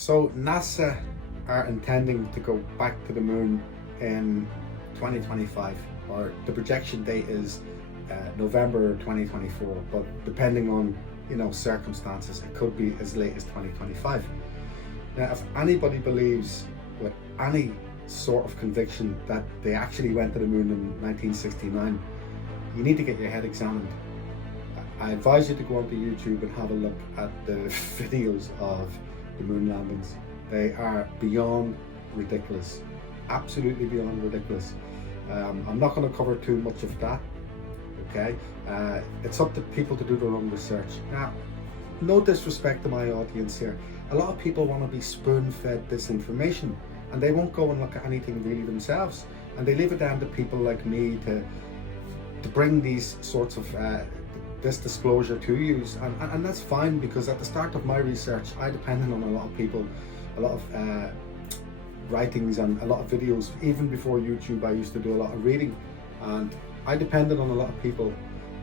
So NASA are intending to go back to the moon in 2025, or the projection date is November 2024, but depending on circumstances, it could be as late as 2025. Now, if anybody believes with any sort of conviction that they actually went to the moon in 1969, you need to get your head examined. I advise you to go onto YouTube and have a look at the videos of the moon landings. They are beyond ridiculous, absolutely beyond ridiculous. I'm not going to cover too much of that, okay? It's up to people to do their own research. Now, no disrespect to my audience here. A lot of people want to be spoon-fed this information, and they won't go and look at anything really themselves, and they leave it down to people like me to bring these sorts of this disclosure to you, and that's fine, because at the start of my research I depended on a lot of people, a lot of writings and a lot of videos. Even before YouTube, I used to do a lot of reading, and I depended on a lot of people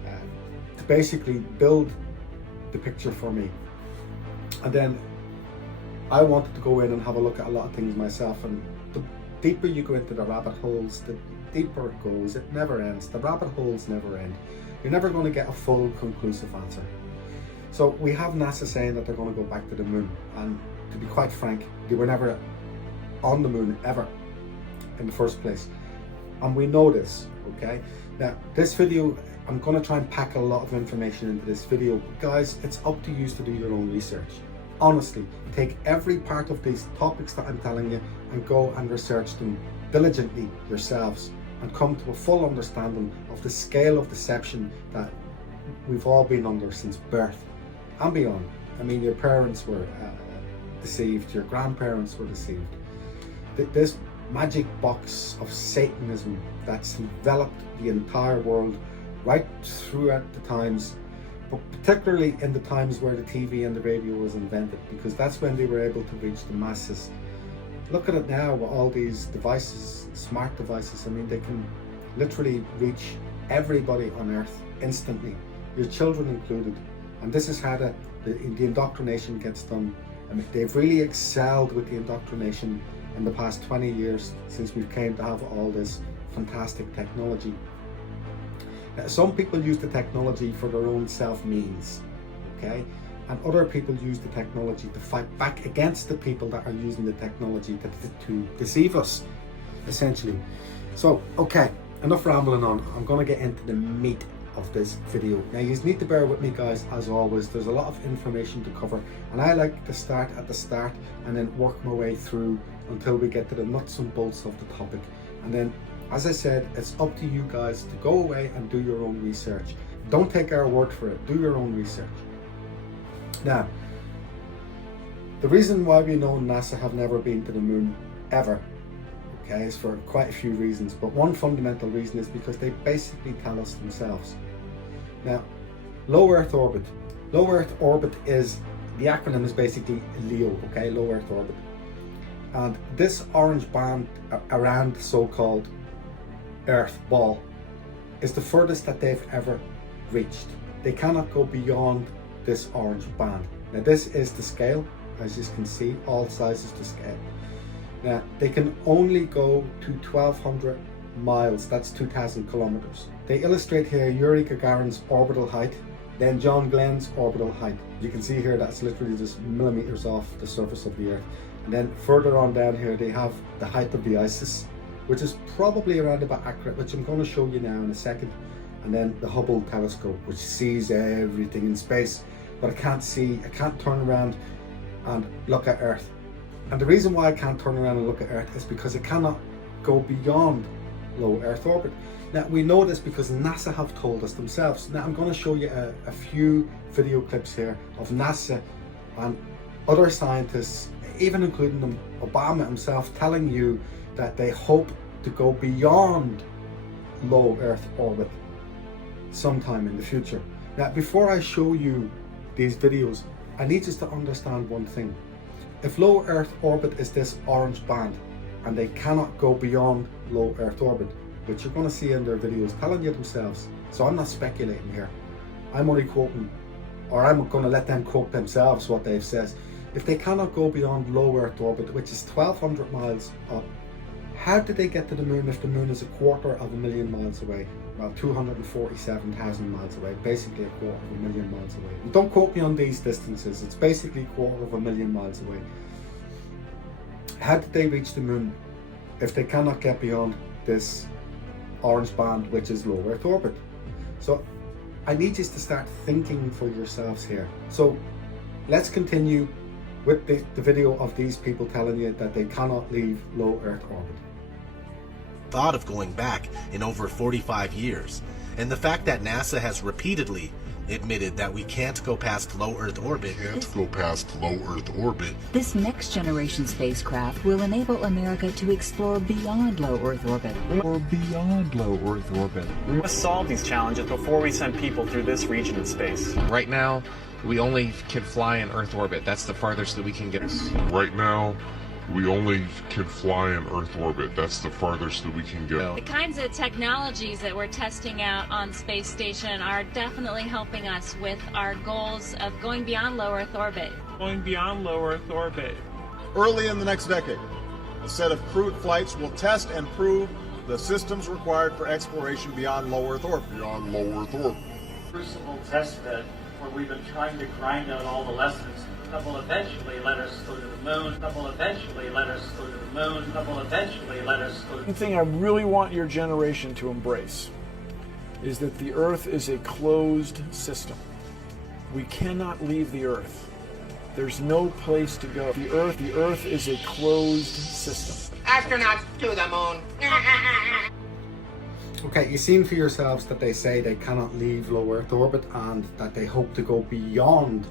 to basically build the picture for me. And then I wanted to go in and have a look at a lot of things myself, and the deeper you go into the rabbit holes, the deeper it goes. It never ends. The rabbit holes never end. You're never going to get a full conclusive answer. So we have NASA saying that they're going to go back to the moon, and to be quite frank, they were never on the moon ever in the first place, and we know this, okay? Now, this video, I'm going to try and pack a lot of information into this video. Guys, it's up to you to do your own research. Honestly, take every part of these topics that I'm telling you and go and research them diligently yourselves, and come to a full understanding of the scale of deception that we've all been under since birth and beyond. I mean, your parents were deceived, your grandparents were deceived. This magic box of Satanism that's enveloped the entire world right throughout the times, but particularly in the times where the TV and the radio was invented, because that's when they were able to reach the masses. Look at it now with all these devices, smart devices. I mean, they can literally reach everybody on earth instantly, your children included. And this is how the indoctrination gets done. I mean, they've really excelled with the indoctrination in the past 20 years since we've came to have all this fantastic technology. Now, some people use the technology for their own self-means, okay? And other people use the technology to fight back against the people that are using the technology to deceive us, essentially. So, okay, enough rambling on. I'm going to get into the meat of this video. Now, you need to bear with me, guys, as always. There's a lot of information to cover, and I like to start at the start and then work my way through until we get to the nuts and bolts of the topic. And then, as I said, it's up to you guys to go away and do your own research. Don't take our word for it. Do your own research. Now, the reason why we know NASA have never been to the moon ever, okay, is for quite a few reasons, but one fundamental reason is because they basically tell us themselves. Now, low Earth orbit. Low Earth orbit is, the acronym is basically LEO, okay, low Earth orbit. And this orange band around the so-called Earth ball is the furthest that they've ever reached. They cannot go beyond this orange band. Now, this is the scale, as you can see, all sizes to scale. Now, they can only go to 1,200 miles, that's 2,000 kilometers. They illustrate here Yuri Gagarin's orbital height, then John Glenn's orbital height. You can see here that's literally just millimeters off the surface of the Earth. And then further on down here, they have the height of the ISIS, which is probably around about accurate, which I'm going to show you now in a second. And then the Hubble telescope, which sees everything in space, but I can't turn around and look at Earth. And the reason why I can't turn around and look at Earth is because it cannot go beyond low Earth orbit. Now, we know this because NASA have told us themselves. Now, I'm going to show you a few video clips here of NASA and other scientists, even including them, Obama himself, telling you that they hope to go beyond low Earth orbit sometime in the future. Now, before I show you these videos, I need you to understand one thing. If low Earth orbit is this orange band, and they cannot go beyond low Earth orbit, which you're going to see in their videos telling you themselves, so I'm not speculating here, I'm only quoting, or I'm going to let them quote themselves what they've said. if they cannot go beyond low Earth orbit, which is 1,200 miles up, how did they get to the moon if the moon is 250,000 miles away? Well, 247,000 miles away, basically 250,000 miles away. And don't quote me on these distances, it's basically 250,000 miles away. How did they reach the moon if they cannot get beyond this orange band, which is low Earth orbit? So I need you to start thinking for yourselves here. So let's continue with the video of these people telling you that they cannot leave low Earth orbit. Thought of going back in over 45 years, and the fact that NASA has repeatedly admitted that we can't go past low Earth orbit. This next generation spacecraft will enable America to explore beyond low Earth orbit. We must solve these challenges before we send people through this region of space. Right now, we only can fly in Earth orbit. That's the farthest that we can get. Right now, we only can fly in Earth orbit. That's the farthest that we can go. The kinds of technologies that we're testing out on space station are definitely helping us with our goals of going beyond low Earth orbit. Early in the next decade, a set of crewed flights will test and prove the systems required for exploration beyond low Earth orbit. Crucible test bed where we've been trying to grind out all the lessons that will eventually let us go to the moon, One thing I really want your generation to embrace is that the Earth is a closed system. We cannot leave the Earth. There's no place to go. The Earth is a closed system. Astronauts to the moon. Okay, you've seen for yourselves that they say they cannot leave low Earth orbit and that they hope to go beyond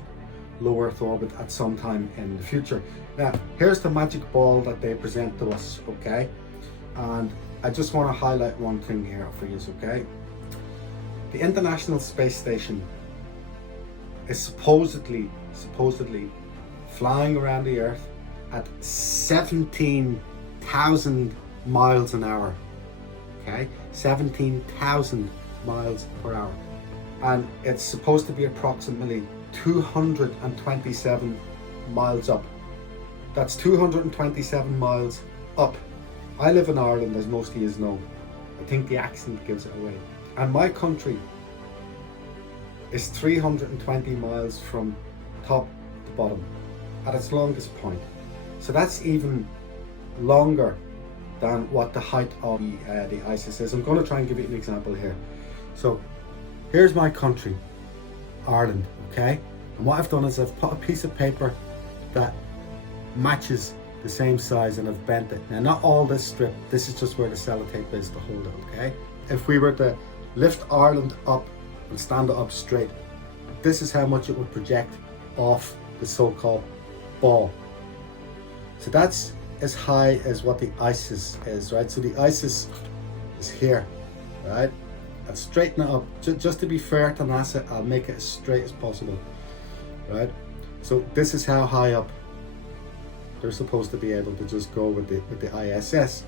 low Earth orbit at some time in the future. Now, here's the magic ball that they present to us, okay? And I just want to highlight one thing here for you, okay? The International Space Station is supposedly flying around the Earth at 17,000 miles an hour, okay? 17,000 miles per hour. And it's supposed to be approximately 227 miles up. That's 227 miles up. I live in Ireland, as most of you know. I think the accent gives it away. And my country is 320 miles from top to bottom at its longest point. So that's even longer than what the height of the ISIS is. I'm going to try and give you an example here. So here's my country, Ireland, okay? And what I've done is I've put a piece of paper that matches the same size and I've bent it. Now, not all this strip, this is just where the sellotape is to hold it, okay? If we were to lift Ireland up and stand it up straight, this is how much it would project off the so-called ball. So that's as high as what the ISIS is, right? So the ISIS is here, right? I'll straighten it up. Just to be fair to NASA, I'll make it as straight as possible, right? So this is how high up they're supposed to be able to just go with the ISS.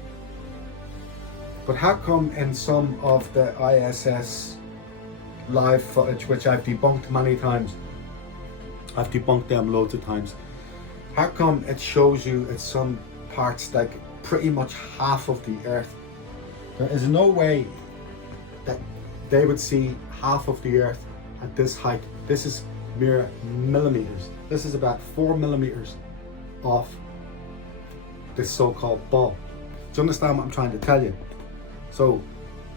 But how come in some of the ISS live footage, which I've debunked many times, I've debunked them loads of times, how come it shows you at some parts like pretty much half of the Earth? There is no way that they would see half of the Earth at this height. This is mere millimeters. This is about 4 millimeters off this so-called ball. Do you understand what I'm trying to tell you? So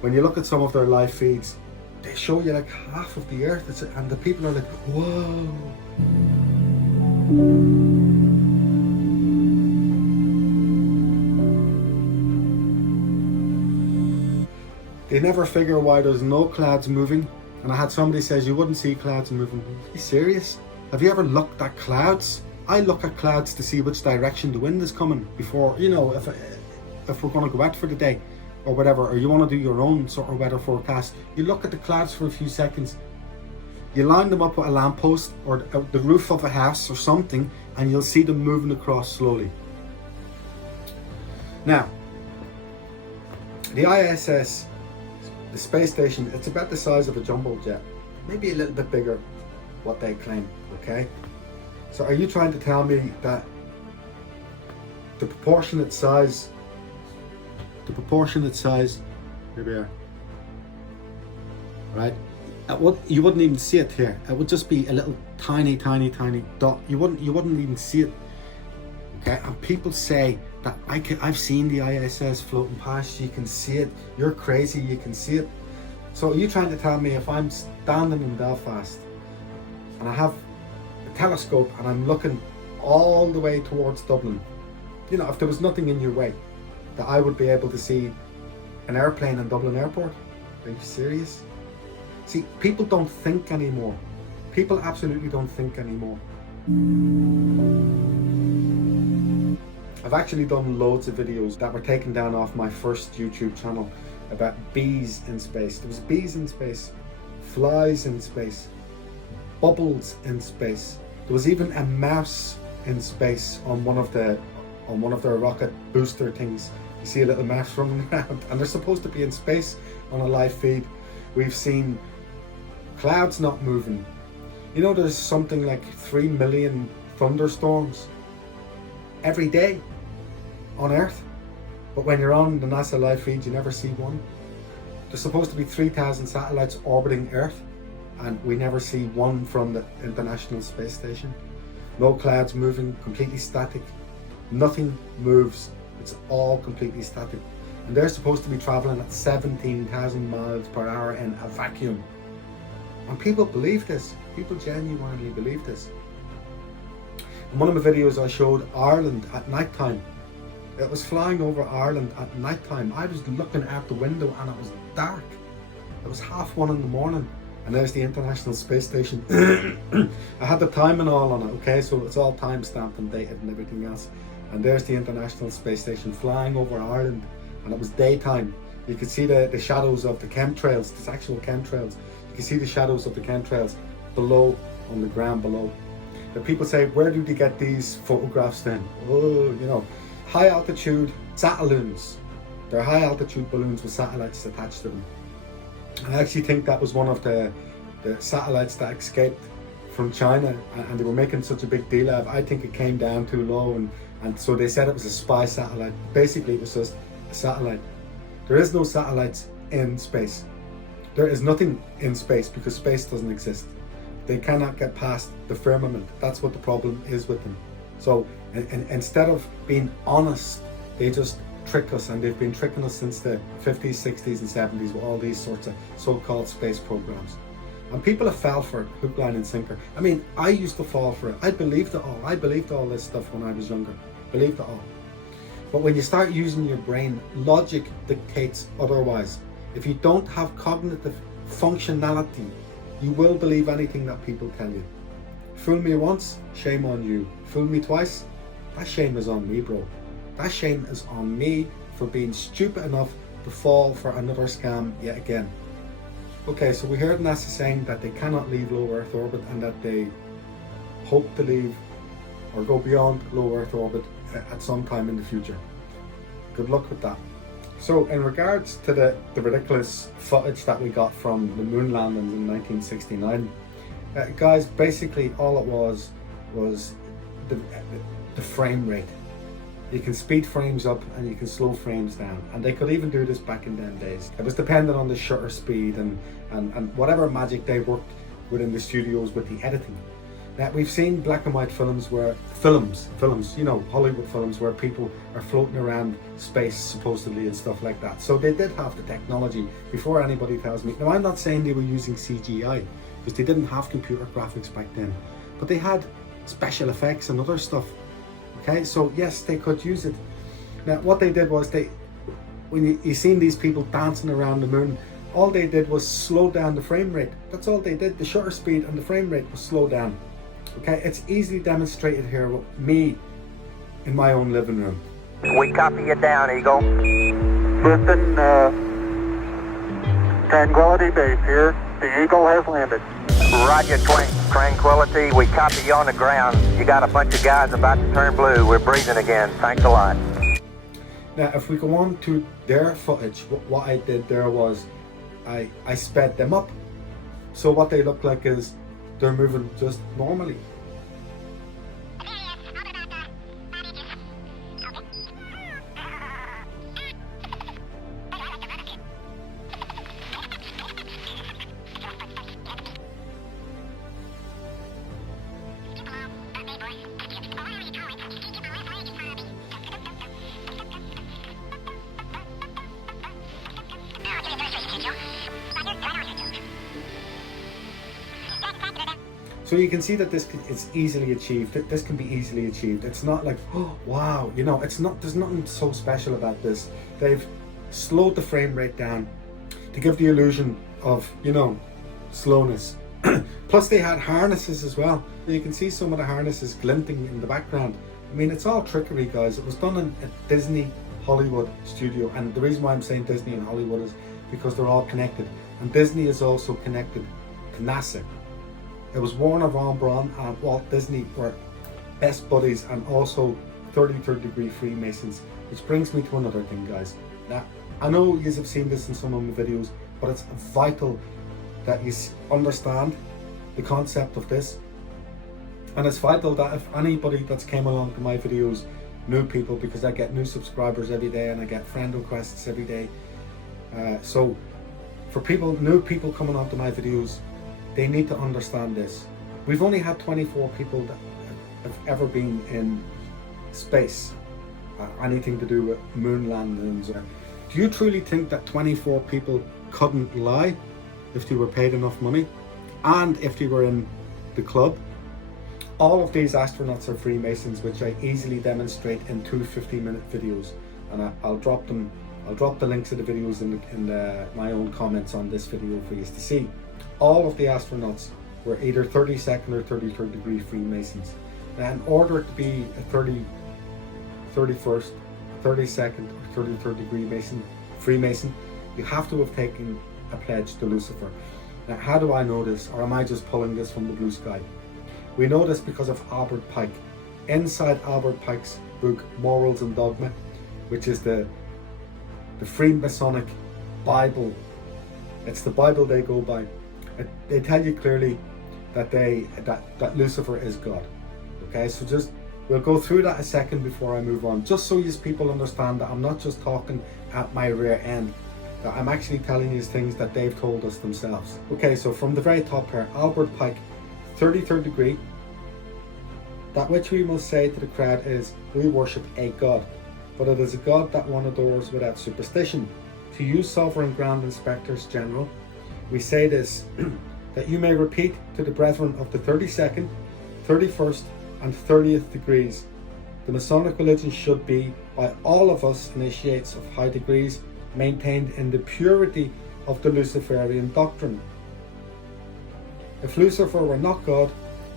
when you look at some of their live feeds, they show you like half of the Earth, and the people are like, whoa. They never figure why there's no clouds moving. And I had somebody says you wouldn't see clouds moving. Are you serious? Have you ever looked at clouds? I look at clouds to see which direction the wind is coming before, you know, if we're going to go out for the day or whatever, or you want to do your own sort of weather forecast. You look at the clouds for a few seconds. You line them up with a lamppost or the roof of a house or something, and you'll see them moving across slowly. Now, the ISS, the space station, it's about the size of a jumbo jet, maybe a little bit bigger, what they claim, okay? So are you trying to tell me that the proportionate size, here we are, right? You wouldn't even see it here. It would just be a little tiny dot. You wouldn't even see it. Okay, and people say that I've seen the ISS floating past. You can see it. You're crazy. You can see it. So are you trying to tell me if I'm standing in Belfast and I have a telescope and I'm looking all the way towards Dublin, you know, if there was nothing in your way, that I would be able to see an airplane in Dublin Airport? Are you serious? See, people don't think anymore. People absolutely don't think anymore. I've actually done loads of videos that were taken down off my first YouTube channel about bees in space. There was bees in space, flies in space, bubbles in space. There was even a mouse in space on one of their rocket booster things. You see a little mouse running around, and they're supposed to be in space on a live feed. We've seen clouds not moving. You know, there's something like 3 million thunderstorms every day on Earth, but when you're on the NASA live feed, you never see one. There's supposed to be 3,000 satellites orbiting Earth, and we never see one from the International Space Station. No clouds moving, completely static. Nothing moves. It's all completely static. And they're supposed to be traveling at 17,000 miles per hour in a vacuum. And people believe this. People genuinely believe this. In one of my videos I showed Ireland at night time. It was flying over Ireland at night time. I was looking out the window and it was dark. It was 1:30 in the morning. And there's the International Space Station. I had the time and all on it, okay? So it's all time stamped and dated and everything else. And there's the International Space Station flying over Ireland. And it was daytime. You could see the shadows of the chemtrails, these actual chemtrails. You can see the shadows of the chemtrails below, on the ground below. The people say, where did you get these photographs then? Oh, you know, high altitude satelloons. They're high altitude balloons with satellites attached to them. I actually think that was one of the satellites that escaped from China, and they were making such a big deal of it. I think it came down too low, and so they said it was a spy satellite. Basically, it was just a satellite. There is no satellites in space. There is nothing in space because space doesn't exist. They cannot get past the firmament. That's what the problem is with them. So instead of being honest, they just trick us, and they've been tricking us since the 50s, 60s and 70s with all these sorts of so-called space programs. And people have fell for it, hook, line and sinker. I mean, I used to fall for it. I believed it all. I believed all this stuff when I was younger. Believed it all. But when you start using your brain, logic dictates otherwise. If you don't have cognitive functionality, you will believe anything that people tell you. Fool me once, shame on you. Fool me twice, that shame is on me, bro. That shame is on me for being stupid enough to fall for another scam yet again. Okay, so we heard NASA saying that they cannot leave low Earth orbit and that they hope to leave or go beyond low Earth orbit at some time in the future. Good luck with that. So in regards to the ridiculous footage that we got from the moon landings in 1969, guys, basically all it was the frame rate. You can speed frames up and you can slow frames down, and they could even do this back in them days. It was dependent on the shutter speed and whatever magic they worked within the studios with the editing. Now we've seen black and white films, you know, Hollywood films where people are floating around space supposedly and stuff like that. So they did have the technology before anybody tells me. Now I'm not saying they were using CGI because they didn't have computer graphics back then, but they had special effects and other stuff. Okay, so yes, they could use it. Now what they did was when you seen these people dancing around the moon, all they did was slow down the frame rate. That's all they did. The shutter speed and the frame rate was slow down. Okay, it's easily demonstrated here with me in my own living room. We copy you down, Eagle. Listen, Tranquility Base here. The Eagle has landed. Roger, Tranquility. We copy you on the ground. You got a bunch of guys about to turn blue. We're breathing again. Thanks a lot. Now, if we go on to their footage, what I did there was I sped them up. So what they look like is they're moving just normally. So you can see that it's easily achieved. This can be easily achieved. It's not like, oh wow, you know, it's not. There's nothing so special about this. They've slowed the frame rate down to give the illusion of, you know, slowness. Plus they had harnesses as well. You can see some of the harnesses glinting in the background. I mean, it's all trickery, guys. It was done in a Disney Hollywood studio, and the reason why I'm saying Disney and Hollywood is because they're all connected, and Disney is also connected to NASA. It was Warner von Braun and Walt Disney were best buddies, and also 33rd degree Freemasons, which brings me to another thing, guys. Now, I know you have seen this in some of my videos, but it's vital that you understand the concept of this. And it's vital that if anybody that's came along to my videos, new people, because I get new subscribers every day and I get friend requests every day. So for people, new people coming onto my videos, they need to understand this. We've only had 24 people that have ever been in space, anything to do with moon landings. Do you truly think that 24 people couldn't lie if they were paid enough money and if they were in the club? All of these astronauts are Freemasons, which I easily demonstrate in 2 50-minute videos, and I'll drop them. I'll drop the links to the videos in my own comments on this video for you to see. All of the astronauts were either 32nd or 33rd degree Freemasons. Now, in order to be a 31st, 32nd or 33rd degree Freemason, you have to have taken a pledge to Lucifer. Now, how do I know this, or am I just pulling this from the blue sky? We know this because of Albert Pike. Inside Albert Pike's book Morals and Dogma, which is the Freemasonic Bible, it's the Bible they go by. They tell you clearly that that Lucifer is God. Okay, so just we'll go through that a second before I move on, just so you people understand that I'm not just talking at my rear end, that I'm actually telling you things that they've told us themselves. Okay, so from the very top here, Albert Pike, 33rd degree, that which we must say to the crowd is, we worship a God, but it is a God that one adores without superstition. To you, sovereign grand inspectors general, we say this, that you may repeat to the brethren of the 32nd, 31st and 30th degrees, the Masonic religion should be, by all of us initiates of high degrees, maintained in the purity of the Luciferian doctrine. If Lucifer were not God,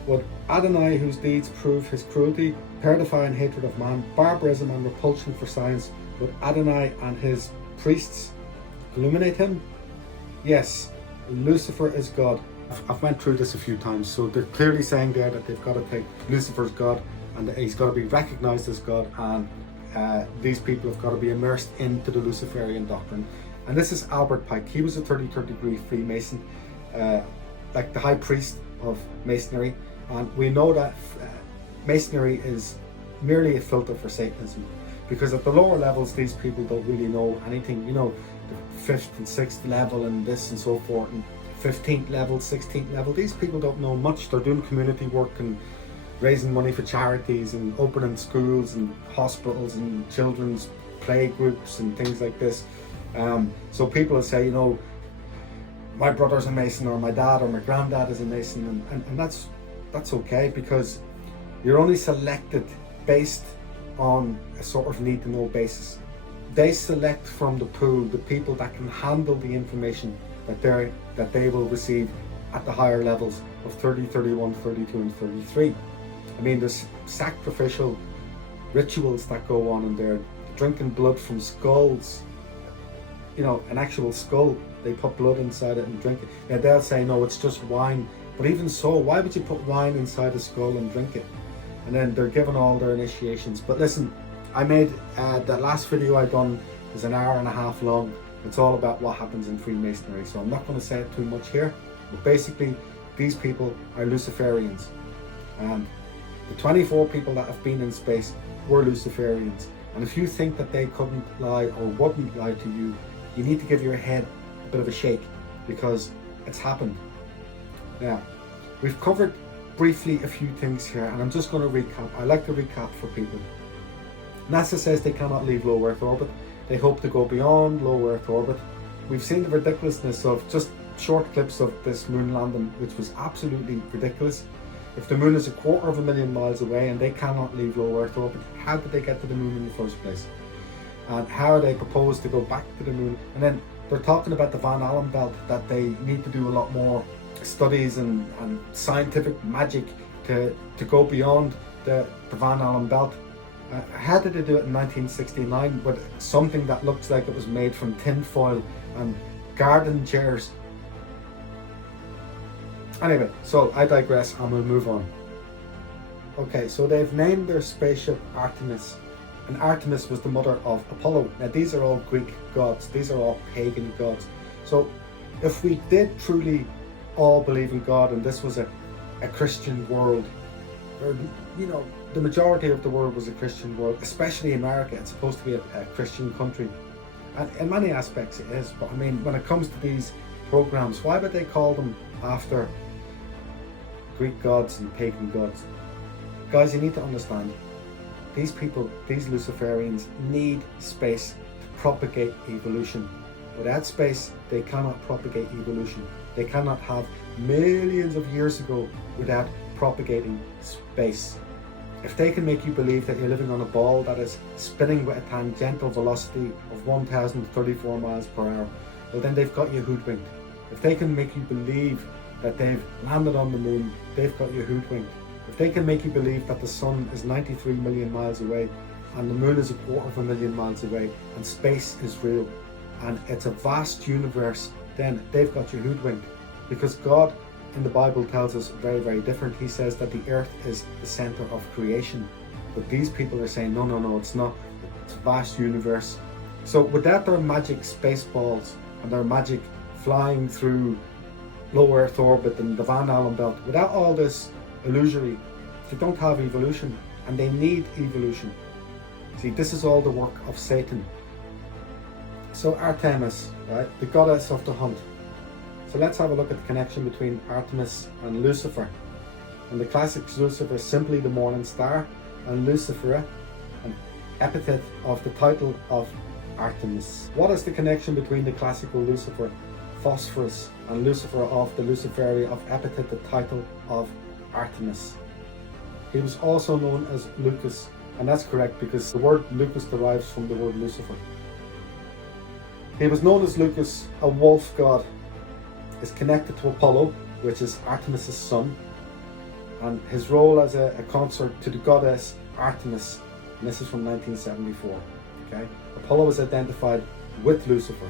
would Adonai, whose deeds prove his cruelty, purifying hatred of man, barbarism and repulsion for science, would Adonai and his priests illuminate him? Yes, Lucifer is God. I've went through this a few times, so they're clearly saying there that they've got to take Lucifer's God and that he's got to be recognized as God, and these people have got to be immersed into the Luciferian doctrine. And this is Albert Pike. He was a 33rd degree Freemason, like the high priest of Masonry, and we know that Masonry is merely a filter for Satanism, because at the lower levels these people don't really know anything, you know, the 5th and 6th level and this and so forth, and 15th level, 16th level, these people don't know much. They're doing community work and raising money for charities and opening schools and hospitals and children's play groups and things like this. So people will say, you know, my brother's a Mason, or my dad or my granddad is a Mason, and that's okay, because you're only selected based on a sort of need to know basis. They select from the pool the people that can handle the information that they will receive at the higher levels of 30, 31, 32 and 33. I mean, there's sacrificial rituals that go on in there, drinking blood from skulls, you know, an actual skull, they put blood inside it and drink it. Now they'll say, no, it's just wine. But even so, why would you put wine inside a skull and drink it? And then they're given all their initiations. But listen, I made that last video I done is an hour and a half long. It's all about what happens in Freemasonry, so I'm not going to say it too much here. But basically, these people are Luciferians. And the 24 people that have been in space were Luciferians. And if you think that they couldn't lie or wouldn't lie to you, you need to give your head a bit of a shake, because it's happened. Now, we've covered briefly a few things here, and I'm just going to recap. I like to recap for people. NASA says they cannot leave low Earth orbit. They hope to go beyond low Earth orbit. We've seen the ridiculousness of just short clips of this moon landing, which was absolutely ridiculous. If the moon is 250,000 miles away and they cannot leave low Earth orbit, how did they get to the moon in the first place? And how are they proposed to go back to the moon? And then they're talking about the Van Allen belt, that they need to do a lot more studies and scientific magic to go beyond the Van Allen belt. How did they do it in 1969 with something that looks like it was made from tin foil and garden chairs? Anyway, so I digress and we'll move on. Okay, so they've named their spaceship Artemis, and Artemis was the mother of Apollo. Now these are all Greek gods, these are all pagan gods. So if we did truly all believe in God and this was a Christian world, or you know, the majority of the world was a Christian world, especially America, it's supposed to be a Christian country. And in many aspects it is, but I mean, when it comes to these programs, why would they call them after Greek gods and pagan gods? Guys, you need to understand, these people, these Luciferians, need space to propagate evolution. Without space, they cannot propagate evolution. They cannot have millions of years ago without propagating space. If they can make you believe that you're living on a ball that is spinning with a tangential velocity of 1,034 miles per hour, well then they've got you hoodwinked. If they can make you believe that they've landed on the moon, they've got you hoodwinked. If they can make you believe that the sun is 93 million miles away and the moon is 250,000 miles away and space is real and it's a vast universe, then they've got you hoodwinked. Because God in the Bible tells us very, very different. He says that the earth is the center of creation. But these people are saying, no, it's not. It's a vast universe. So without their magic space balls and their magic flying through low Earth orbit and the Van Allen belt, without all this illusory, they don't have evolution, and they need evolution. See, this is all the work of Satan. So Artemis, right, the goddess of the hunt. So let's have a look at the connection between Artemis and Lucifer. In the classics, Lucifer is simply the morning star, and Lucifera, an epithet of the title of Artemis. What is the connection between the classical Lucifer, Phosphorus, and Lucifer of the Luciferia of epithet, the title of Artemis? He was also known as Lucas, and that's correct because the word Lucas derives from the word Lucifer. He was known as Lucas, a wolf god, is connected to Apollo, which is Artemis' son, and his role as a consort to the goddess Artemis, and this is from 1974. Okay, Apollo is identified with Lucifer.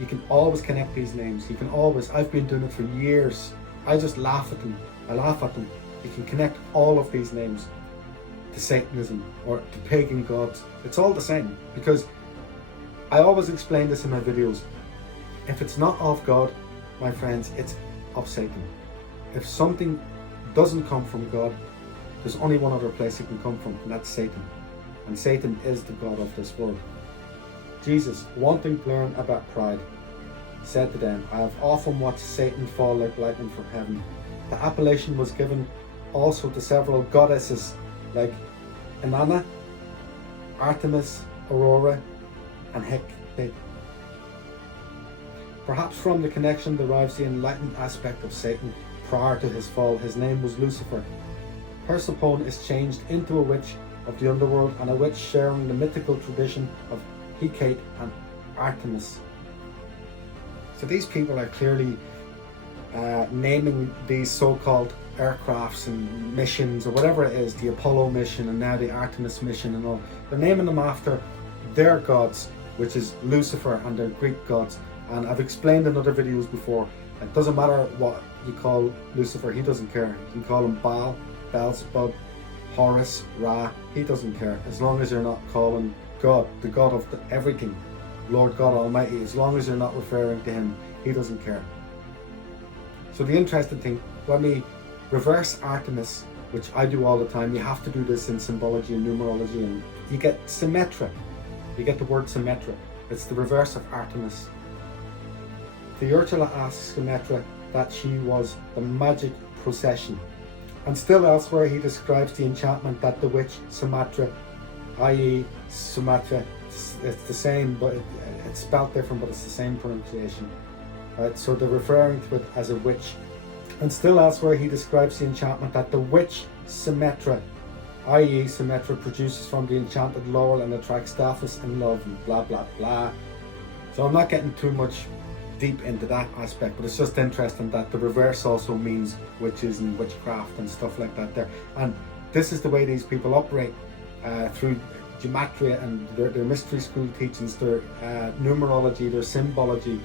You can always connect these names. You can always, I've been doing it for years. I just laugh at them. I laugh at them. You can connect all of these names to Satanism or to pagan gods. It's all the same, because I always explain this in my videos. If it's not of God, my friends, it's of Satan. If something doesn't come from God, there's only one other place it can come from, and that's Satan. And Satan is the god of this world. Jesus, wanting to learn about pride, said to them, I have often watched Satan fall like lightning from heaven. The appellation was given also to several goddesses like Inanna, Artemis, Aurora, and Hecate. Perhaps from the connection derives the enlightened aspect of Satan. Prior to his fall, his name was Lucifer. Persephone is changed into a witch of the underworld, and a witch sharing the mythical tradition of Hecate and Artemis. So these people are clearly naming these so-called aircrafts and missions, or whatever it is, the Apollo mission and now the Artemis mission and all. They're naming them after their gods, which is Lucifer and their Greek gods. And I've explained in other videos before, it doesn't matter what you call Lucifer, he doesn't care. You can call him Baal, Beelzebub, Horus, Ra, he doesn't care, as long as you're not calling God, the God of everything, Lord God Almighty. As long as you're not referring to him, he doesn't care. So the interesting thing, when we reverse Artemis, which I do all the time, you have to do this in symbology and numerology, and you get Symmetra. You get the word Symmetra. It's the reverse of Artemis. The Ursula asks Symmetra that she was the magic procession. And still elsewhere he describes the enchantment that the witch Symmetra, i.e. Sumatra, it's the same, but it's spelled different, but it's the same pronunciation. Right? So they're referring to it as a witch. And still elsewhere he describes the enchantment that the witch Symmetra, i.e. Symmetra, produces from the enchanted laurel and attracts Daphnis in love and blah blah blah. So I'm not getting too much deep into that aspect, but it's just interesting that the reverse also means witches and witchcraft and stuff like that there. And this is the way these people operate through gematria and their mystery school teachings, their numerology, their symbology.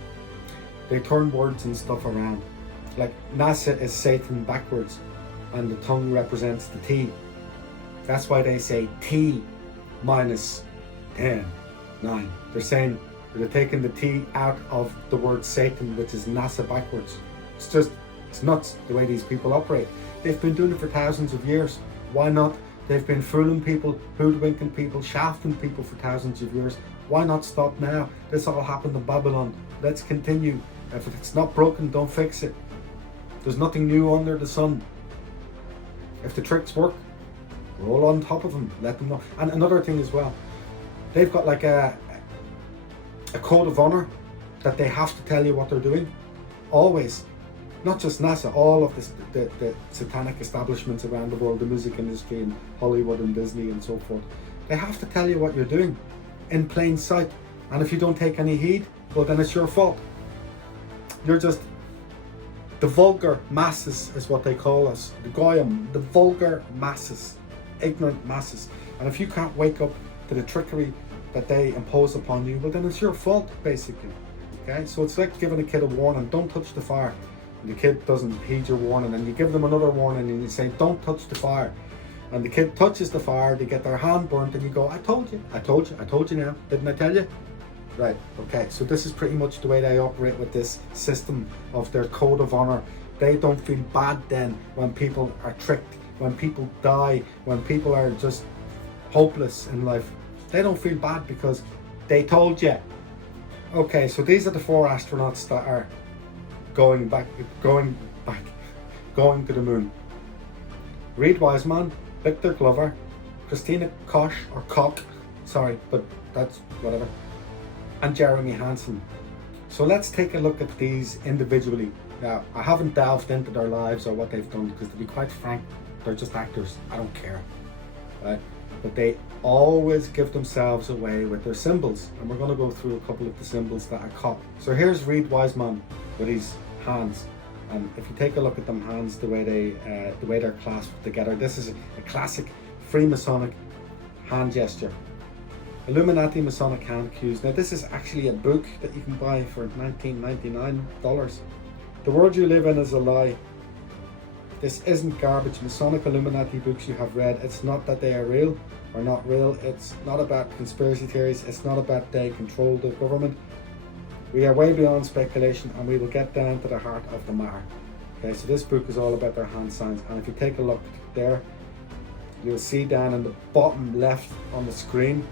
They turn words and stuff around. Like NASA is Satan backwards, and the tongue represents the T. That's why they say T minus 10, 9. They're saying they're taking the T out of the word Satan, which is NASA backwards. It's nuts the way these people operate. They've been doing it for thousands of years. Why not? They've been fooling people, hoodwinking people, shafting people for thousands of years. Why not stop now? This all happened in Babylon. Let's continue. If it's not broken, don't fix it. There's nothing new under the sun. If the tricks work, roll on top of them, let them know. And another thing as well, they've got like a code of honor that they have to tell you what they're doing. Always. Not just NASA, all of the satanic establishments around the world, the music industry and Hollywood and Disney and so forth. They have to tell you what you're doing in plain sight. And if you don't take any heed, well then it's your fault. You're just the vulgar masses is what they call us. The goyim, the vulgar masses, ignorant masses. And if you can't wake up to the trickery that they impose upon you, well then it's your fault basically. Okay, so it's like giving a kid a warning, don't touch the fire. And the kid doesn't heed your warning, and you give them another warning and you say, don't touch the fire. And the kid touches the fire, they get their hand burnt, and you go, I told you now, didn't I tell you? Right, okay, so this is pretty much the way they operate with this system of their code of honor. They don't feel bad then when people are tricked, when people die, when people are just hopeless in life. They don't feel bad because they told you. Okay, so these are the 4 astronauts that are going to the moon. Reed Wiseman, Victor Glover, Christina Koch, or Koch, sorry, but that's whatever, and Jeremy Hansen. So let's take a look at these individually. Now, I haven't delved into their lives or what they've done because, to be quite frank, they're just actors. I don't care, right? But they always give themselves away with their symbols, and we're going to go through a couple of the symbols that I caught. So here's Reed Wiseman with his hands, and if you take a look at them hands, the way they're clasped together, this is a classic Freemasonic hand gesture. Illuminati Masonic hand cues. Now this is actually a book that you can buy for $19.99. The world you live in is a lie. This isn't garbage. Masonic Illuminati books you have read, it's not that they are real or not real. It's not about conspiracy theories. It's not about they control the government. We are way beyond speculation, and we will get down to the heart of the matter. Okay, so this book is all about their hand signs, and if you take a look there, you'll see down in the bottom left on the screen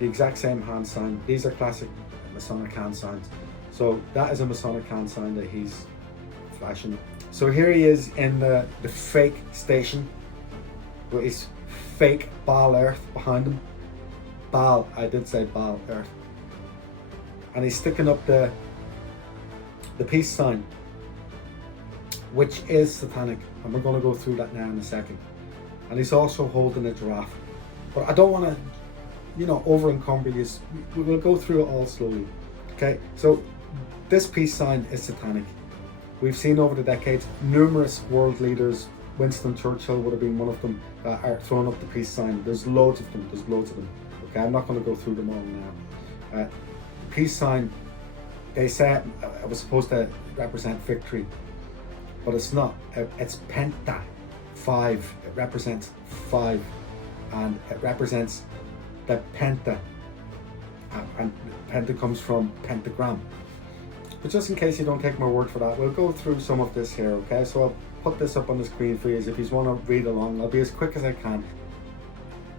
the exact same hand sign. These are classic Masonic hand signs. So that is a Masonic hand sign that he's flashing. So here he is in the fake station with his fake Baal Earth behind him. Baal, I did say Baal Earth. And he's sticking up the peace sign, which is satanic, and we're going to go through that now in a second. And he's also holding a giraffe. But I don't want to, over encumber you. We'll go through it all slowly. Okay, so this peace sign is satanic. We've seen over the decades numerous world leaders. Winston Churchill would have been one of them that are throwing up the peace sign. There's loads of them. Okay, I'm not going to go through them all now. The peace sign, they said it was supposed to represent victory, but it's not. It's penta, 5. It represents 5, and it represents the penta. And penta comes from pentagram. But just in case you don't take my word for that, we'll go through some of this here, okay? So I'll put this up on the screen for you if you want to read along. I'll be as quick as I can.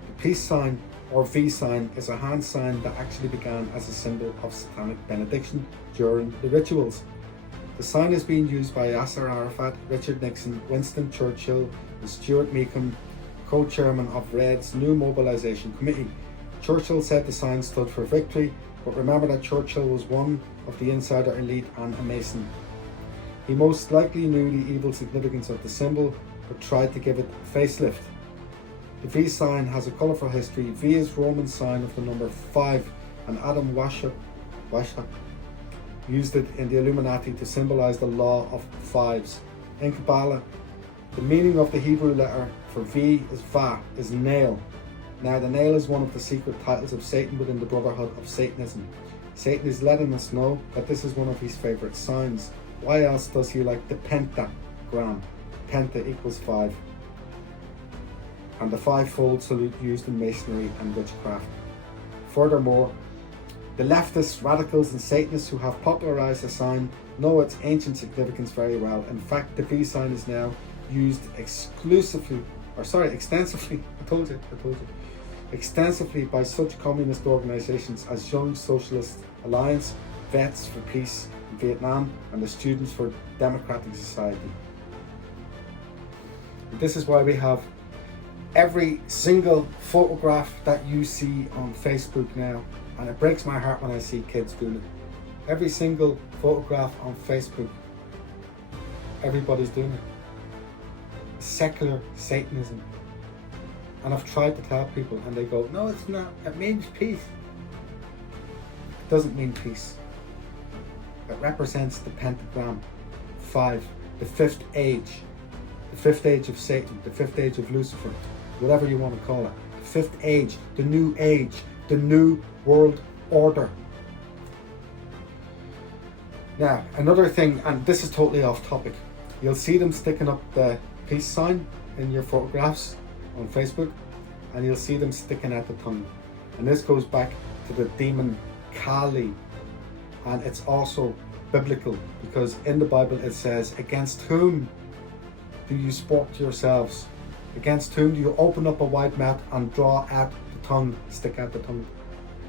The peace sign, or V sign, is a hand sign that actually began as a symbol of satanic benediction during the rituals. The sign is being used by Yasser Arafat, Richard Nixon, Winston Churchill, and Stuart Meekum, co-chairman of Red's New Mobilization Committee. Churchill said the sign stood for victory, but remember that Churchill was one of the insider elite and a Mason. He most likely knew the evil significance of the symbol, but tried to give it a facelift. The V sign has a colourful history. V is Roman sign of the number 5, and Adam Weishaupt used it in the Illuminati to symbolise the law of fives. In Kabbalah, the meaning of the Hebrew letter for V is Va, is nail. Now, the nail is one of the secret titles of Satan within the Brotherhood of Satanism. Satan is letting us know that this is one of his favourite signs. Why else does he like the pentagram? Penta equals 5. And the 5-fold salute used in masonry and witchcraft. Furthermore, the leftists, radicals and Satanists who have popularised the sign know its ancient significance very well. In fact, the V sign is now used extensively by such communist organisations as Young Socialist Alliance, Vets for Peace in Vietnam, and the Students for Democratic Society. And this is why we have every single photograph that you see on Facebook now, and it breaks my heart when I see kids doing it. Every single photograph on Facebook, everybody's doing it. Secular Satanism. And I've tried to tell people and they go, no, it's not, it means peace. It doesn't mean peace. It represents the pentagram, 5, the 5th age. The 5th age of Satan, the 5th age of Lucifer, whatever you want to call it. The 5th age, the new age, the new world order. Now, another thing, and this is totally off topic, you'll see them sticking up the peace sign in your photographs on Facebook, and you'll see them sticking out the tongue. And this goes back to the demon Kali, and it's also biblical, because in the Bible it says, against whom do you sport yourselves? Against whom do you open up a wide mouth and draw out the tongue, stick out the tongue?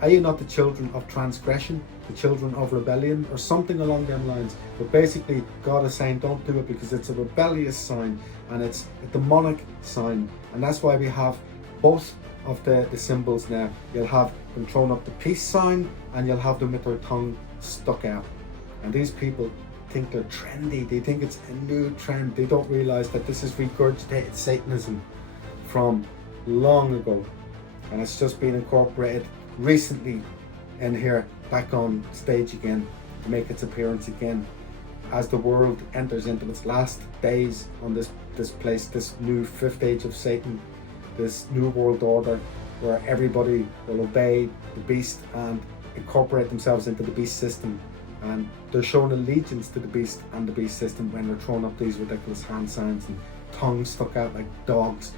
Are you not the children of transgression, the children of rebellion, or something along them lines? But basically, God is saying don't do it because it's a rebellious sign and it's a demonic sign. And that's why we have both of the symbols now. You'll have them thrown up the peace sign and you'll have them with their tongue stuck out. And these people think they're trendy. They think it's a new trend. They don't realize that this is regurgitated Satanism from long ago. And it's just been incorporated recently in here, back on stage again, to make its appearance again as the world enters into its last days on this place, this new 5th age of Satan, this new world order where everybody will obey the beast and incorporate themselves into the beast system. And they're showing allegiance to the beast and the beast system when they're throwing up these ridiculous hand signs and tongues stuck out like dogs.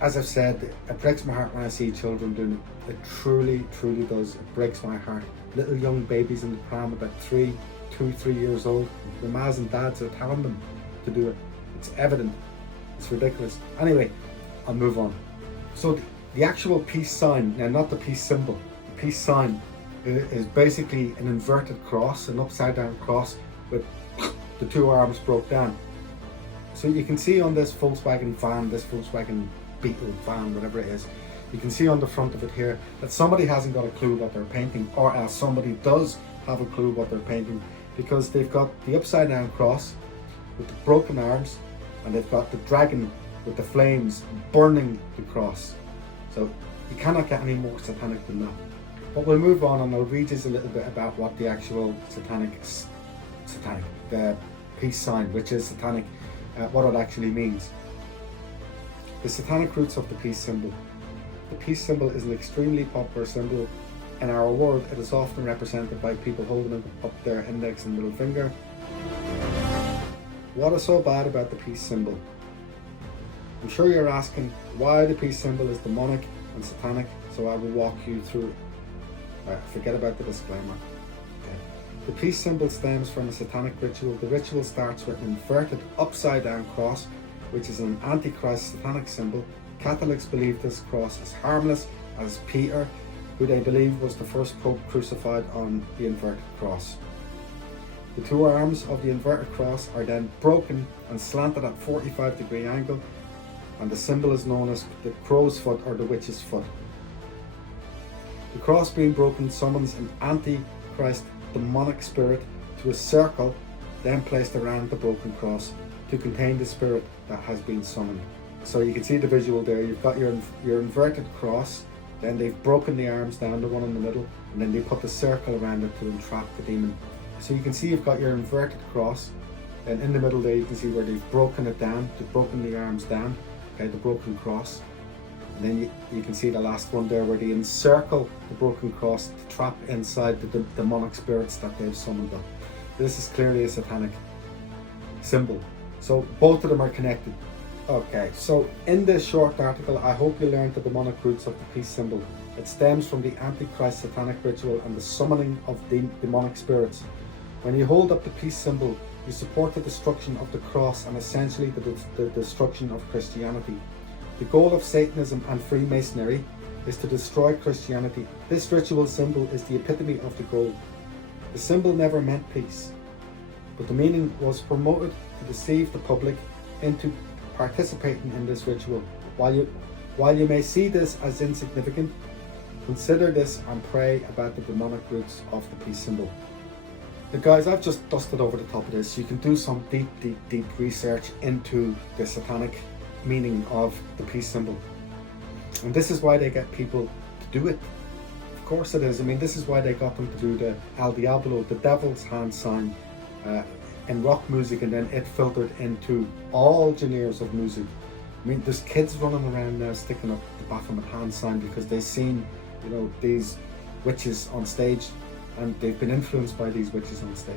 As I've said, it breaks my heart when I see children doing it. It truly, truly does. It breaks my heart. Little young babies in the pram, about 2, 3 years old. The mas and dads are telling them to do it. It's evident. It's ridiculous. Anyway, I'll move on. So the actual peace sign, now not the peace symbol, the peace sign is basically an inverted cross, an upside down cross with the 2 arms broke down. So you can see on this Volkswagen van, this Volkswagen Beetle van, whatever it is, you can see on the front of it here that somebody hasn't got a clue what they're painting, or else somebody does have a clue what they're painting, because they've got the upside down cross with the broken arms and they've got the dragon with the flames burning the cross. So you cannot get any more satanic than that. But we'll move on and I'll read you a little bit about what the actual the peace sign, which is satanic, what it actually means. The satanic roots of the peace symbol. The peace symbol is an extremely popular symbol. In our world, it is often represented by people holding up their index and middle finger. What is so bad about the peace symbol? I'm sure you're asking why the peace symbol is demonic and satanic, so I will walk you through it. Forget about the disclaimer. Okay. The peace symbol stems from a satanic ritual. The ritual starts with an inverted upside down cross, which is an antichrist satanic symbol. Catholics believe this cross is harmless, as Peter, who they believe was the first pope, crucified on the inverted cross. The 2 arms of the inverted cross are then broken and slanted at 45-degree angle, and the symbol is known as the crow's foot or the witch's foot. The cross being broken summons an antichrist demonic spirit to a circle then placed around the broken cross to contain the spirit that has been summoned. So you can see the visual there. You've got your inverted cross, then they've broken the arms down, the one in the middle, and then they put the circle around it to entrap the demon. So you can see you've got your inverted cross, and in the middle there you can see where they've broken it down, they've broken the arms down, okay, the broken cross. And then you can see the last one there where they encircle the broken cross to trap inside the demonic spirits that they've summoned up. This is clearly a satanic symbol. So both of them are connected. Okay, so in this short article, I hope you learned the demonic roots of the peace symbol. It stems from the Antichrist satanic ritual and the summoning of demonic spirits. When you hold up the peace symbol, you support the destruction of the cross and essentially the destruction of Christianity. The goal of Satanism and Freemasonry is to destroy Christianity. This ritual symbol is the epitome of the goal. The symbol never meant peace, but the meaning was promoted to deceive the public into participating in this ritual. While you may see this as insignificant, consider this and pray about the demonic roots of the peace symbol. Now guys, I've just dusted over the top of this. You can do some deep research into the satanic meaning of the peace symbol. And this is why they get people to do it. Of course it is. I mean, this is why they got them to do the El Diablo, the devil's hand sign, in rock music, and then it filtered into all genres of music. I mean, there's kids running around now sticking up the Baphomet hand sign because they've seen, you know, these witches on stage, and they've been influenced by these witches on stage.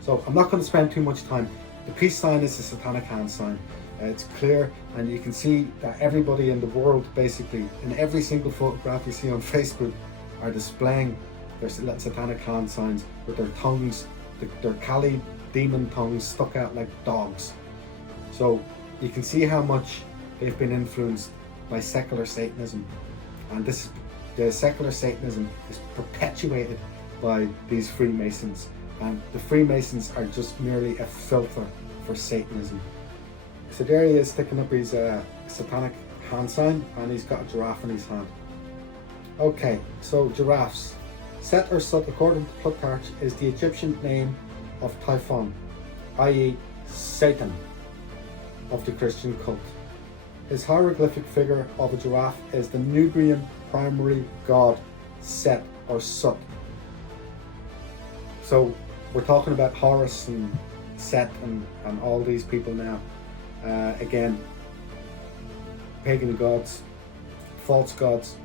So I'm not going to spend too much time. The peace sign is a satanic hand sign. It's clear, and you can see that everybody in the world, basically, in every single photograph you see on Facebook, are displaying their satanic hand signs with their tongues, their Kali demon tongues stuck out like dogs. So you can see how much they've been influenced by secular Satanism, and the secular Satanism is perpetuated by these Freemasons, and the Freemasons are just merely a filter for Satanism. So there he is sticking up his satanic hand sign, and he's got a giraffe in his hand. Okay, so giraffes. Set or Sut, according to Plutarch, is the Egyptian name of Typhon, i.e. Satan, of the Christian cult. His hieroglyphic figure of a giraffe is the Nubian primary god Set or Sut. So we're talking about Horus and Set and all these people now. Again, pagan gods, false gods.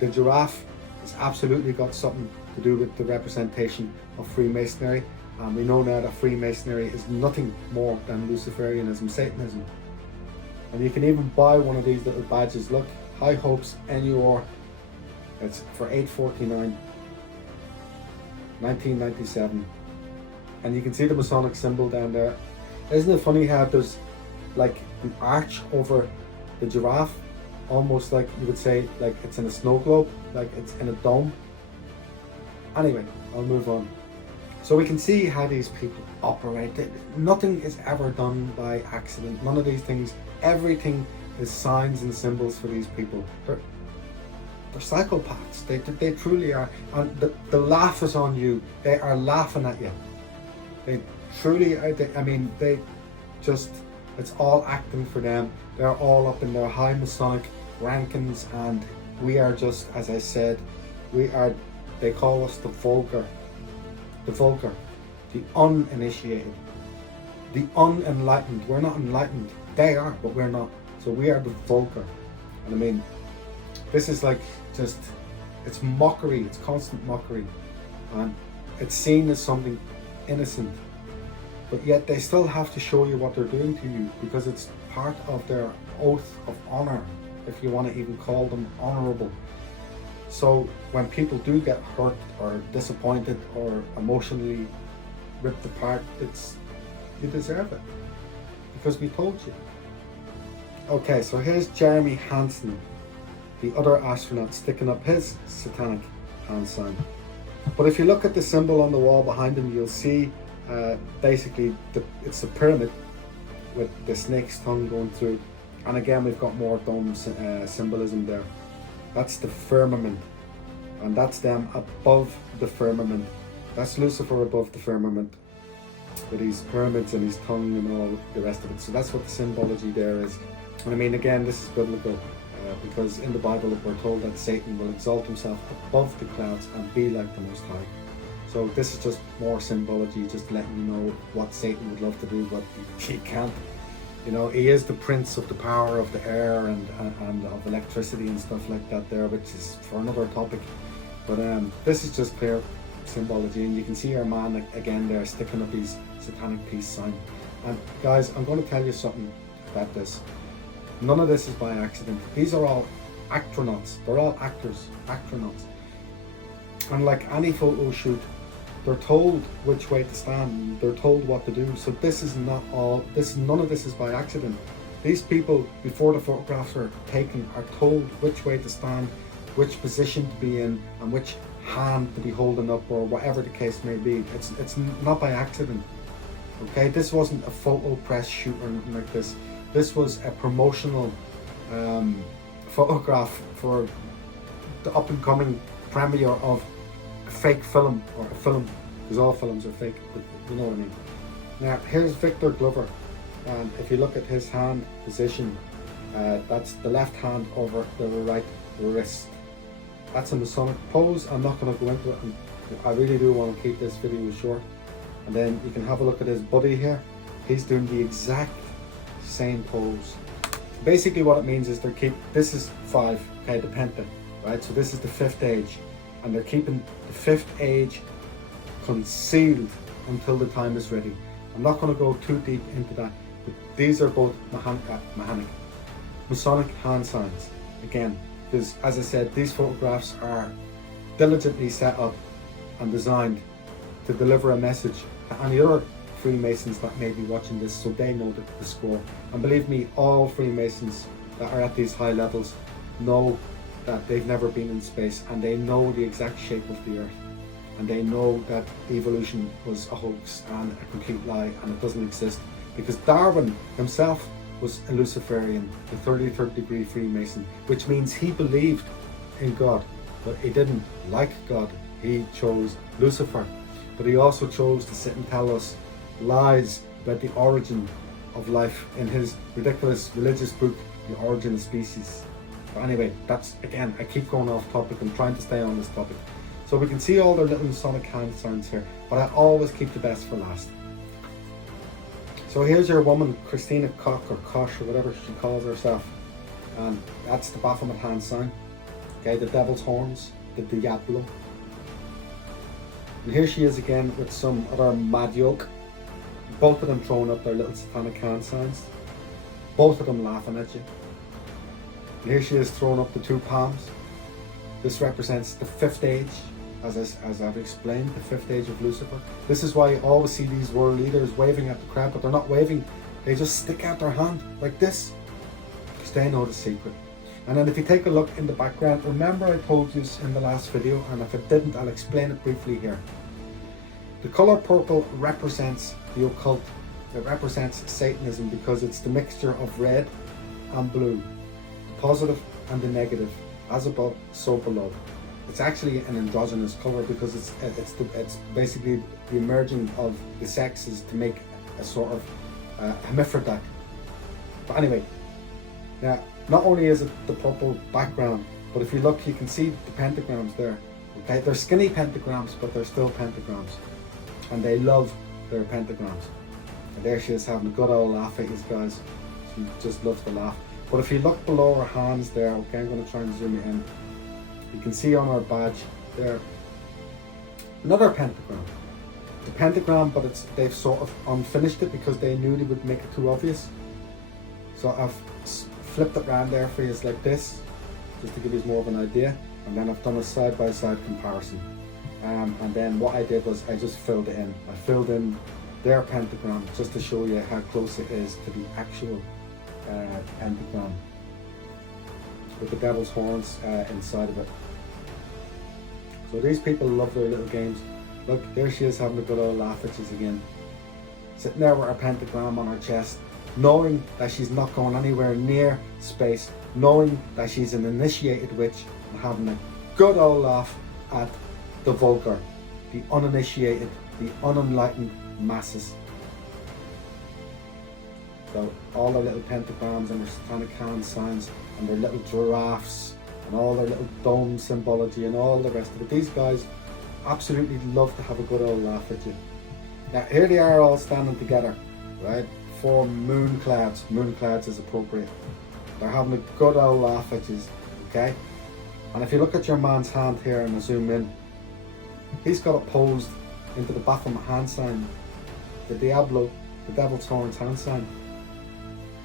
The giraffe has absolutely got something to do with the representation of Freemasonry, and we know now that Freemasonry is nothing more than Luciferianism, Satanism. And you can even buy one of these little badges. Look, High Hopes NUR. It's for $8.49, 1997, and you can see the Masonic symbol down there. Isn't it funny how there's like an arch over the giraffe, almost like you would say like it's in a snow globe, like it's in a dome. Anyway, I'll move on. So we can see how these people operate. Nothing is ever done by accident. None of these things, everything is signs and symbols for these people. They're psychopaths. They truly are. And the laugh is on you. They are laughing at you. They truly are. I mean, they just, it's all acting for them. They're all up in their high Masonic rankings, and we are just, as I said, they call us the vulgar, the uninitiated, the unenlightened. We're not enlightened. They are, but we're not. So we are the vulgar. And I mean, this is like just, it's mockery, it's constant mockery. And it's seen as something innocent. But yet they still have to show you what they're doing to you, because it's part of their oath of honor, if you want to even call them honorable. So when people do get hurt or disappointed or emotionally ripped apart, you deserve it, because we told you. Okay, so here's Jeremy Hansen, the other astronaut, sticking up his satanic hand sign. But if you look at the symbol on the wall behind him, you'll see basically it's a pyramid with the snake's tongue going through. And again, we've got more dome symbolism there. That's the firmament, and that's them above the firmament. That's Lucifer above the firmament. with these pyramids and his tongue and all the rest of it. So that's what the symbology there is. And I mean, again, this is biblical because in the Bible we're told that Satan will exalt himself above the clouds and be like the Most High. So this is just more symbology, just letting you know what Satan would love to do, but he can't. You know, he is the prince of the power of the air and of electricity and stuff like that there, which is for another topic. But this is just clear symbology, and you can see our man again there sticking up his satanic peace sign. And guys, I'm going to tell you something about this. None of this is by accident. These are all astronauts. They're all actors, astronauts. And like any photo shoot, they're told which way to stand. They're told what to do. So this is not all. None of this is by accident. These people, before the photographs are taken, are told which way to stand, which position to be in, and which hand to be holding up, or whatever the case may be. It's not by accident. Okay, this wasn't a photo press shoot or anything like this. This was a promotional photograph for the up and coming premiere of a fake film, or a film, because all films are fake, but you know what I mean. Now here's Victor Glover, and if you look at his hand position, that's the left hand over the right wrist. That's a Masonic pose. I'm not going to go into it, and I really do want to keep this video short. And then you can have a look at his buddy here. He's doing the exact same pose. Basically what it means is this is 5, okay, the penta, right? So this is the 5th age, and they're keeping the 5th age concealed until the time is ready. I'm not going to go too deep into that, but these are both Masonic hand signs. Again, because as I said, these photographs are diligently set up and designed to deliver a message to any other Freemasons that may be watching this, so they know the score. And believe me, all Freemasons that are at these high levels know that they've never been in space, and they know the exact shape of the earth, and they know that evolution was a hoax and a complete lie, and it doesn't exist, because Darwin himself was a Luciferian, the 33rd degree Freemason, which means he believed in God, but he didn't like God. He chose Lucifer, but he also chose to sit and tell us lies about the origin of life in his ridiculous religious book, The Origin of Species. But anyway, that's, again, I keep going off topic. I'm trying to stay on this topic. So we can see all their little Masonic hand signs here, but I always keep the best for last. So here's your woman, Christina Koch, or Koch, or whatever she calls herself, and that's the Baphomet hand sign. Okay, the devil's horns, the Diablo. And here she is again with some other mad yoke. Both of them throwing up their little satanic hand signs. Both of them laughing at you. And here she is throwing up the 2 palms. This represents the 5th age, as I've explained, the 5th age of Lucifer. This is why you always see these world leaders waving at the crowd, but they're not waving. They just stick out their hand like this, because they know the secret. And then if you take a look in the background, remember I told you in the last video, and if I didn't, I'll explain it briefly here. The color purple represents the occult. It represents Satanism, because it's the mixture of red and blue, the positive and the negative, as above, so below. It's actually an androgynous color, because it's basically the merging of the sexes to make a sort of hermaphrodite. But anyway, now not only is it the purple background, but if you look, you can see the pentagrams there. Okay, they're skinny pentagrams, but they're still pentagrams, and they love their pentagrams. And there she is having a good old laugh at these guys. She just loves to laugh. But if you look below her hands there, okay, I'm going to try and zoom it in. You can see on her badge there another pentagram. The pentagram, but they've sort of unfinished it because they knew they would make it too obvious. So I've flipped it around there for you like this, just to give you more of an idea. And then I've done a side-by-side comparison. And then what I did was I just filled it in. I filled in their pentagram just to show you how close it is to the actual pentagram, with the devil's horns inside of it. So these people love their little games. Look, there she is having a good old laugh at us again. Sitting there with her pentagram on her chest, knowing that she's not going anywhere near space, knowing that she's an initiated witch, and having a good old laugh at the vulgar, the uninitiated, the unenlightened masses So all their little pentagrams and their satanic hand signs and their little giraffes and all their little dome symbology and all the rest of it. These guys absolutely love to have a good old laugh at you. Now here they are all standing together, right? 4 moon clouds. Moon clouds is appropriate. They're having a good old laugh at you, okay? And if you look at your man's hand here and I zoom in, he's got it posed into the Baphomet hand sign, the Diablo, the Devil's Horns hand sign.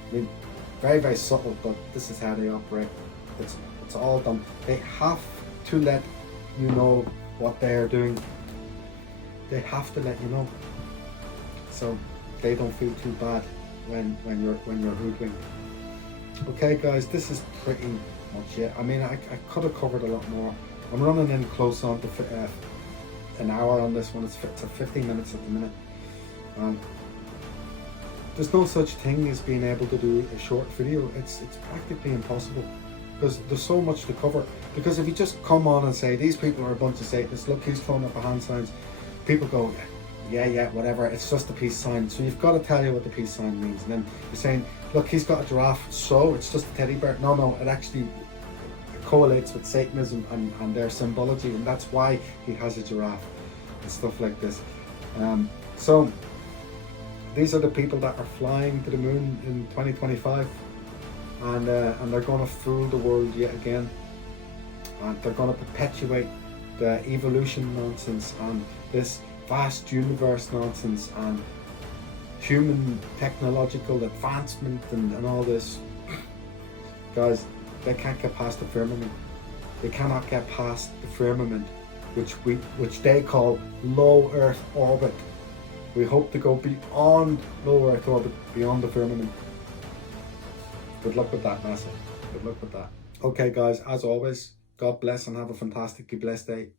I mean, very, very subtle, but this is how they operate. It's all done. They have to let you know what they're doing. They have to let you know, so they don't feel too bad when you're hoodwinked. Okay, guys, this is pretty much it. I mean, I could have covered a lot more. I'm running in close on to an hour on this one. It's 15 minutes at the minute. There's no such thing as being able to do a short video. It's practically impossible because there's so much to cover. Because if you just come on and say these people are a bunch of Satanists, look, he's throwing up a hand signs, people go, yeah, whatever, it's just a peace sign. So you've got to tell you what the peace sign means. And then you're saying, look, he's got a giraffe, so it's just a teddy bear. No, it actually correlates with Satanism and their symbology, and that's why he has a giraffe and stuff like this. So these are the people that are flying to the moon in 2025, and they're going to fool the world yet again, and they're going to perpetuate the evolution nonsense and this vast universe nonsense and human technological advancement and all this. Guys, they can't get past the firmament. They cannot get past the firmament, which they call low Earth orbit. We hope to go beyond low Earth orbit, beyond the firmament. Good luck with that, NASA. Good luck with that. Okay, guys, as always, God bless and have a fantastically blessed day.